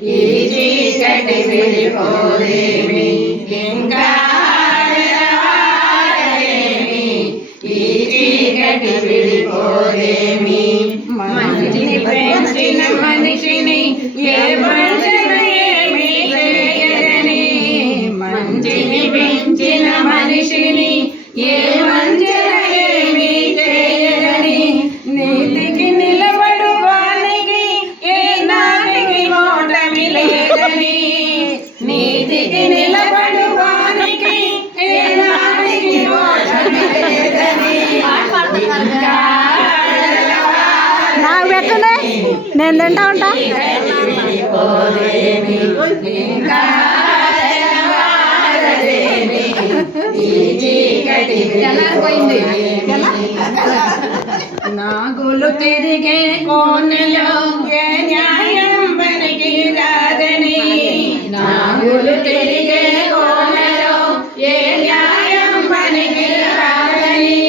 ఈ చీకటి విడిపోదేమి ఇంకా ఈ చీకటి విడిపోదేమి మంచిని పెంచిన మనిషిని ఏ వంచన ఏమీ చేయదని మంచిని పెంచిన మనిషిని ఏ వంచన ఏమీ చేయదని నీతికి నిలబడు వానికి ఏ నాటికి ఓటమి లేదని నీతికి నిలబడు వానికి ఏ నాటికి ఓటమి లేదని నాకు పెట్టండి నేను తింటా ఉంటా నాగులు తిరిగే కోనెలో ఏ న్యాయం పనికి రాదని నాగులు తిరిగే కోనెలో ఏ న్యాయం పనికి రాదని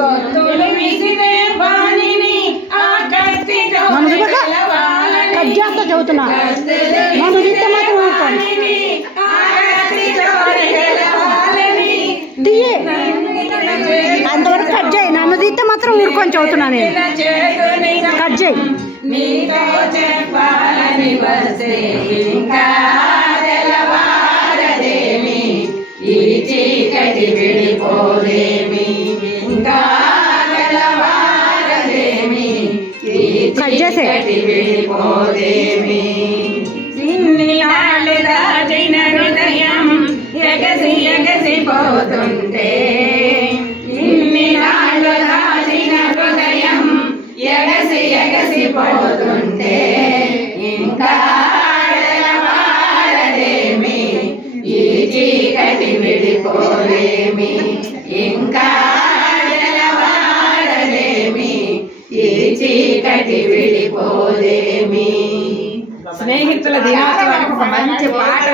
కొత్తులు విసిరే వాణిని ఆ కత్తితో చదువుతున్నా అంతవరకు కట్ చేయి నన్ను తీస్తే మాత్రం ఊరుకొని చదువుతున్నా నేను కట్ చేయి నీతో చెప్పాలని వస్తే ఇంకా తెల్లవారదేమి ఈ చీకటి విడిపోదేమి ఇంకా తెల్లవారదేమి ఈ చీకటి విడిపోదేమి ఇన్ని నాళ్ళు దాచిన హృదయం ఎగసి ఎగసిపోతుంటే ఇన్ని నాళ్ళు దాచిన హృదయం ఎగసి ఎగసిపోతుంటే ఇంకా తెల్లవారదేమి ఈ చీకటి విడిపోదేమి ఇంకా తెల్లవారదేమి ఈ చీకటి విడిపోదేమి. స్నేహితుల దినోత్సవానికి ఒక మంచి పాట